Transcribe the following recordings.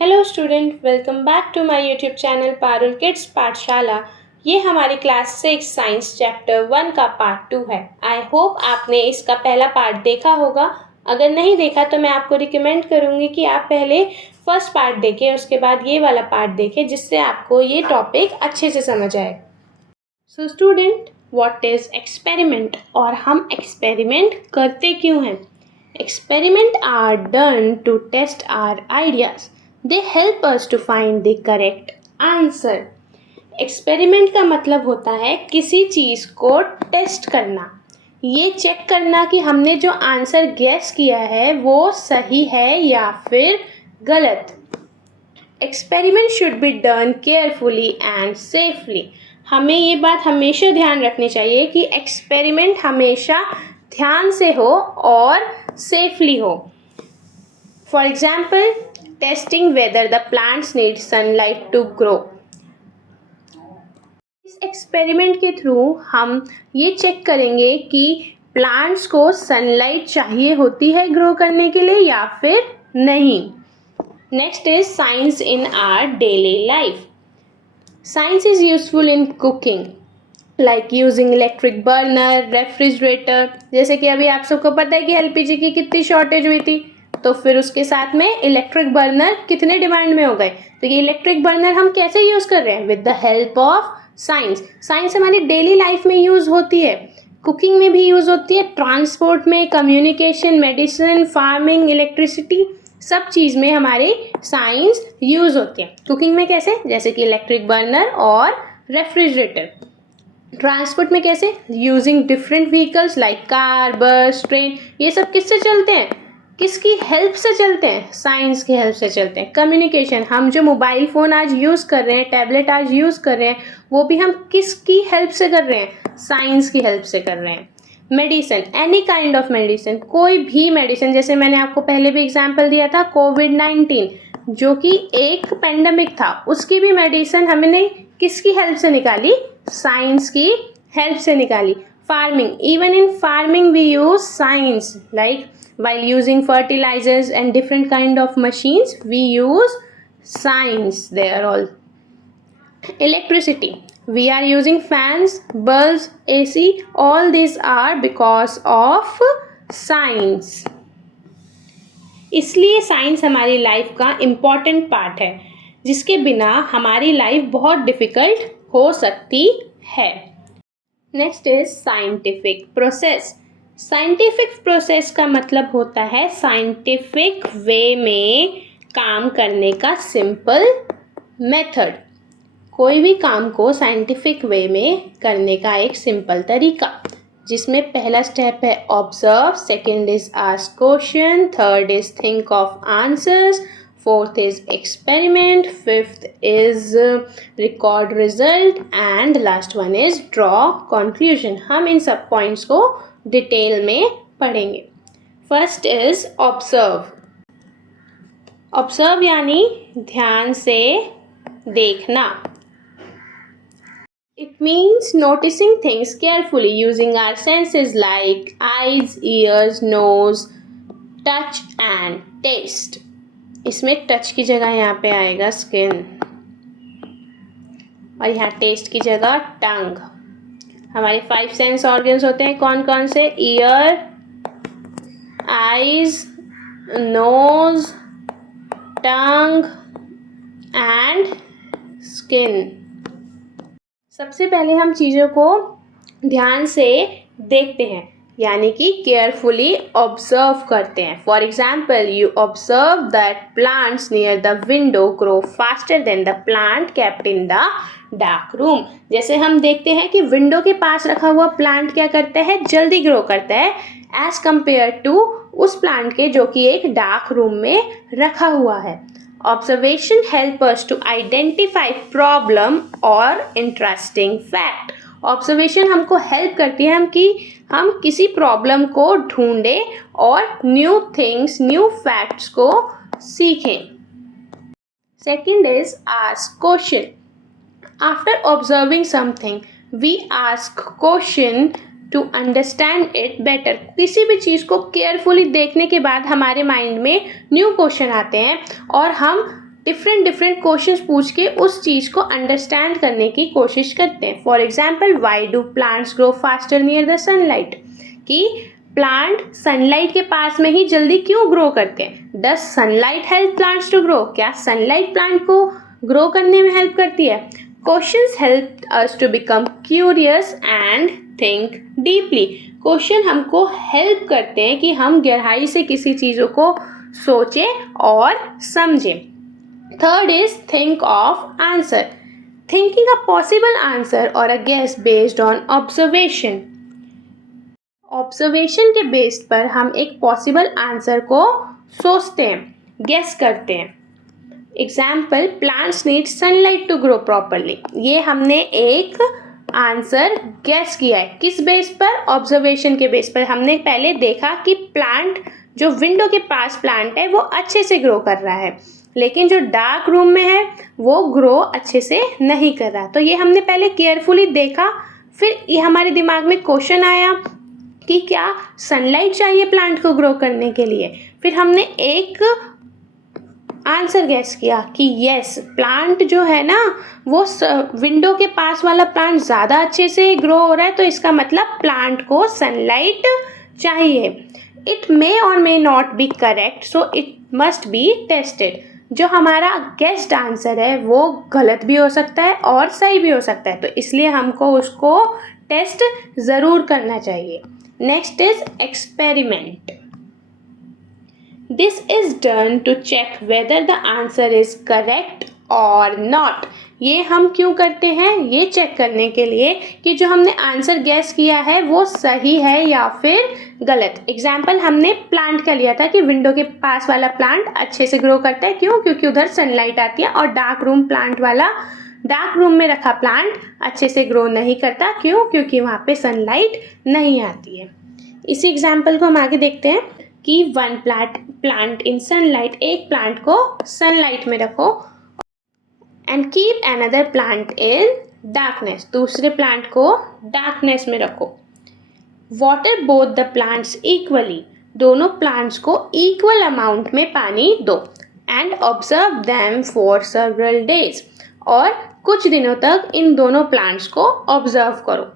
Hello student, welcome back to my YouTube channel Parul kids Pathshala. ये हमारी class 6 science chapter 1 का part 2 है। I hope आपने इसका पहला पार्ट देखा होगा। अगर नहीं देखा तो मैं आपको रिकमेंड करूँगी कि आप पहले फर्स्ट पार्ट देखें, उसके बाद ये वाला पार्ट देखें, जिससे आपको ये टॉपिक अच्छे से समझ आए। So student, what is experiment और हम एक्सपेरिमेंट करते क्यों हैं? Experiments are done to test our ideas. They help us to find the correct answer. Experiment का मतलब होता है किसी चीज़ को टेस्ट करना, ये चेक करना कि हमने जो आंसर गैस किया है वो सही है या फिर गलत। Experiment should be done carefully and safely. हमें ये बात हमेशा ध्यान रखनी चाहिए कि एक्सपेरिमेंट हमेशा ध्यान से हो और सेफली हो। For example, testing whether the plants need sunlight to grow. इस एक्सपेरिमेंट के थ्रू हम ये चेक करेंगे कि प्लांट्स को सनलाइट चाहिए होती है ग्रो करने के लिए या फिर नहीं। Next is science in our daily life. Science is useful in cooking, like using electric burner, refrigerator. जैसे कि अभी आप सबको पता है कि एलपीजी की कितनी शॉर्टेज हुई थी, तो फिर उसके साथ में इलेक्ट्रिक बर्नर कितने डिमांड में हो गए। तो ये इलेक्ट्रिक बर्नर हम कैसे यूज़ कर रहे हैं? With the help of science. Science हमारी डेली लाइफ में यूज़ होती है, कुकिंग में भी यूज़ होती है, ट्रांसपोर्ट में, कम्युनिकेशन, मेडिसिन, फार्मिंग, इलेक्ट्रिसिटी, सब चीज़ में हमारी साइंस यूज़ होती है। कुकिंग में कैसे? जैसे कि इलेक्ट्रिक बर्नर और रेफ्रिजरेटर। ट्रांसपोर्ट में कैसे? Using different vehicles like car, बस, ट्रेन। ये सब किससे चलते हैं? किसकी हेल्प से चलते हैं? साइंस की हेल्प से चलते हैं। कम्युनिकेशन, हम जो मोबाइल फ़ोन आज यूज़ कर रहे हैं, टैबलेट आज यूज़ कर रहे हैं, वो भी हम किसकी हेल्प से कर रहे हैं? साइंस की हेल्प से कर रहे हैं। Medicine, any kind of medicine, कोई भी मेडिसिन, जैसे मैंने आपको पहले भी एग्जाम्पल दिया था कोविड-19 जो कि एक पेंडेमिक था, उसकी भी मेडिसिन हमने किसकी हेल्प से निकाली? साइंस की हेल्प से निकाली। Farming, even in farming we use science, like while using fertilizers and different kind of machines we use science there all. Electricity, we are using fans, bulbs, AC, all these are because of science. इसलिए science हमारी life का important part है, जिसके बिना हमारी life बहुत difficult हो सकती है। Next is scientific process. Scientific process का मतलब होता है साइंटिफिक वे में काम करने का सिंपल मेथड। कोई भी काम को साइंटिफिक वे में करने का एक सिंपल तरीका, जिसमें पहला स्टेप है observe, second is ask question, third is think of answers, fourth is experiment, fifth is record result and last one is draw conclusion. हम इन सब पॉइंट्स को डिटेल में पढ़ेंगे। First is observe. ऑब्जर्व यानी ध्यान से देखना। It means noticing things carefully using our senses like eyes, ears, nose, touch and taste. इसमें टच की जगह यहाँ पे आएगा स्किन और यहाँ टेस्ट की जगह टंग। हमारे 5 सेंस ऑर्गन्स होते हैं, कौन कौन से? Ear, eyes, nose, tongue and skin. सबसे पहले हम चीज़ों को ध्यान से देखते हैं, यानी कि केयरफुली ऑब्जर्व करते हैं। For example, you observe that plants near the window grow faster than the plant kept in the dark room. जैसे हम देखते हैं कि विंडो के पास रखा हुआ प्लांट क्या करता है? जल्दी ग्रो करता है एज कंपेयर टू उस प्लांट के जो कि एक डार्क रूम में रखा हुआ है। Observation help us to identify problem और interesting fact. Observation हमको हेल्प करती है कि हम किसी प्रॉब्लम को ढूंढें और न्यू थिंग्स, न्यू फैक्ट्स को सीखें। Second is ask question. After observing something, we ask question to understand it better. किसी भी चीज़ को केयरफुली देखने के बाद हमारे माइंड में न्यू क्वेश्चन आते हैं और हम डिफरेंट डिफरेंट क्वेश्चंस पूछ के उस चीज़ को अंडरस्टैंड करने की कोशिश करते हैं. For example, why do plants grow faster near the sunlight, कि प्लांट सनलाइट के पास में ही जल्दी क्यों ग्रो करते हैं. Does sunlight help plants to grow, क्या सनलाइट प्लांट को ग्रो करने में हेल्प करती है. Questions help us to become curious and think deeply. Question हमको हेल्प करते हैं कि हम गहराई से किसी चीज़ों को सोचें और समझें. Third is think of answer, thinking a possible answer और a guess based on observation. Observation के बेस पर हम एक पॉसिबल आंसर को सोचते हैं, गेस करते हैं. Example, plants need sunlight to grow properly. ये हमने एक आंसर गेस किया है. किस बेस पर? ऑब्जर्वेशन के बेस पर. हमने पहले देखा कि प्लांट जो विंडो के पास प्लांट है वो अच्छे से ग्रो कर रहा है, लेकिन जो डार्क रूम में है वो ग्रो अच्छे से नहीं कर रहा. तो ये हमने पहले केयरफुली देखा. फिर ये हमारे दिमाग में क्वेश्चन आया कि क्या सनलाइट चाहिए प्लांट को ग्रो करने के लिए. फिर हमने एक आंसर गैस किया कि यस, प्लांट जो है ना वो विंडो के पास वाला प्लांट ज़्यादा अच्छे से ग्रो हो रहा है, तो इसका मतलब प्लांट को सनलाइट चाहिए. इट मे और may not be correct, so it must be tested. जो हमारा गेस्ड आंसर है वो गलत भी हो सकता है और सही भी हो सकता है, तो इसलिए हमको उसको टेस्ट ज़रूर करना चाहिए. Next is experiment. This is done to check whether the answer is correct or not. ये हम क्यों करते हैं? ये चेक करने के लिए कि जो हमने आंसर गैस किया है वो सही है या फिर गलत. एग्जाम्पल, हमने प्लांट का लिया था कि विंडो के पास वाला प्लांट अच्छे से ग्रो करता है. क्यों? क्योंकि उधर सनलाइट आती है. और डार्क रूम में रखा प्लांट अच्छे से ग्रो नहीं करता. क्यों? क्योंकि वहाँ पे सनलाइट नहीं आती है. इसी एग्जाम्पल को हम आगे देखते हैं कि वन प्लांट इन सनलाइट, एक प्लांट को सनलाइट में रखो, and keep another plant in darkness, दूसरे प्लांट को डार्कनेस में रखो. Water both the plants equally, दोनों प्लांट्स को इक्वल अमाउंट में पानी दो. And observe them for several days, और कुछ दिनों तक इन दोनों प्लांट्स को ऑब्जर्व करो.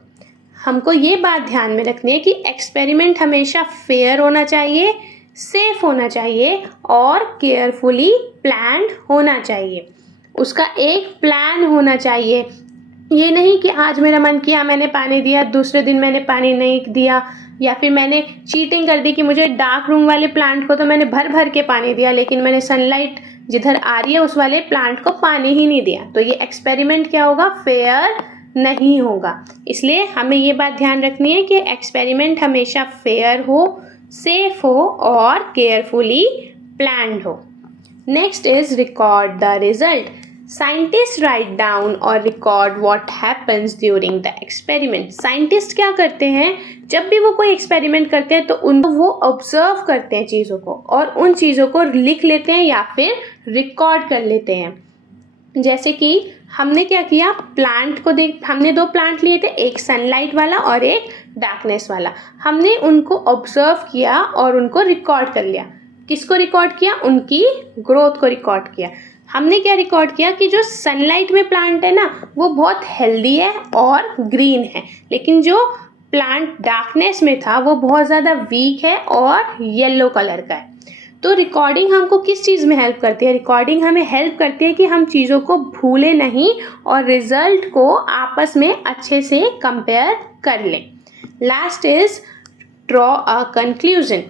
हमको ये बात ध्यान में रखनी है कि एक्सपेरिमेंट हमेशा फेयर होना चाहिए, सेफ होना चाहिए और केयरफुली प्लान्ड होना चाहिए. उसका एक प्लान होना चाहिए. ये नहीं कि आज मेरा मन किया मैंने पानी दिया, दूसरे दिन मैंने पानी नहीं दिया, या फिर मैंने चीटिंग कर दी कि मुझे डार्क रूम वाले प्लांट को तो मैंने भर भर के पानी दिया, लेकिन मैंने सनलाइट जिधर आ रही है उस वाले प्लांट को पानी ही नहीं दिया. तो ये एक्सपेरिमेंट क्या होगा? फेयर नहीं होगा. इसलिए हमें ये बात ध्यान रखनी है कि एक्सपेरिमेंट हमेशा फेयर हो, सेफ हो और केयरफुली प्लान्ड हो. Next is record the result. Scientist write down और record what happens during the experiment. Scientist क्या करते हैं? जब भी वो कोई एक्सपेरिमेंट करते हैं तो उनको वो ऑब्जर्व करते हैं चीज़ों को, और उन चीज़ों को लिख लेते हैं या फिर रिकॉर्ड कर लेते हैं. जैसे कि हमने क्या किया, प्लांट को हमने दो प्लांट लिए थे, एक सनलाइट वाला और एक डार्कनेस वाला. हमने उनको ऑब्जर्व किया और उनको रिकॉर्ड कर लिया. किसको रिकॉर्ड किया? उनकी ग्रोथ को रिकॉर्ड किया. हमने क्या रिकॉर्ड किया कि जो सनलाइट में प्लांट है ना वो बहुत हेल्दी है और ग्रीन है, लेकिन जो प्लांट डार्कनेस में था वो बहुत ज़्यादा वीक है और येलो कलर का है. तो रिकॉर्डिंग हमको किस चीज़ में हेल्प करती है? रिकॉर्डिंग हमें हेल्प करती है कि हम चीज़ों को भूलें नहीं और रिजल्ट को आपस में अच्छे से कंपेयर कर लें. Last is draw a conclusion.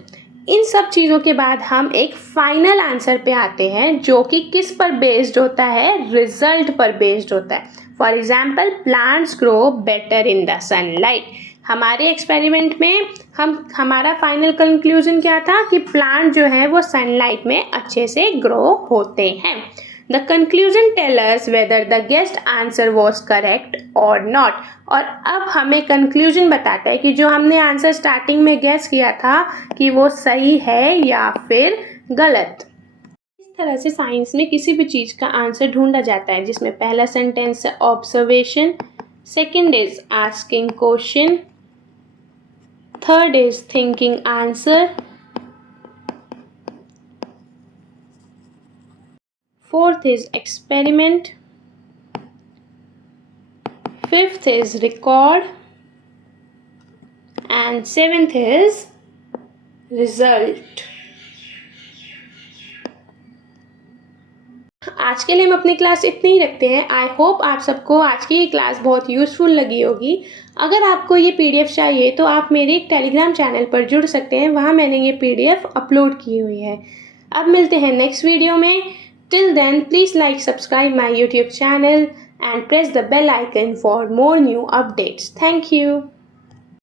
इन सब चीज़ों के बाद हम एक फाइनल आंसर पे आते हैं जो कि किस पर बेस्ड होता है? रिजल्ट पर बेस्ड होता है. For example, plants grow better in the sunlight. हमारे एक्सपेरिमेंट में हमारा फाइनल कंक्लूजन क्या था कि प्लांट जो है वो सनलाइट में अच्छे से ग्रो होते हैं. The conclusion tell us whether the guessed answer was correct और नॉट. और अब हमें कंक्लूजन बताता है कि जो हमने आंसर स्टार्टिंग में गेस किया था कि वो सही है या फिर गलत. इस तरह से साइंस में किसी भी चीज़ का आंसर ढूंढा जाता है, जिसमें पहला सेंटेंस है observation, second is asking question, third is thinking answer, fourth is experiment, fifth is record, and seventh is result. आज के लिए हम अपनी क्लास इतनी ही रखते हैं। आई होप आप सबको आज की ये क्लास बहुत यूज़फुल लगी होगी। अगर आपको ये पीडीएफ चाहिए तो आप मेरे एक टेलीग्राम चैनल पर जुड़ सकते हैं, वहाँ मैंने ये पीडीएफ अपलोड की हुई है। अब मिलते हैं नेक्स्ट वीडियो में। Till then please like subscribe my YouTube channel and press the bell icon for more new updates. Thank you.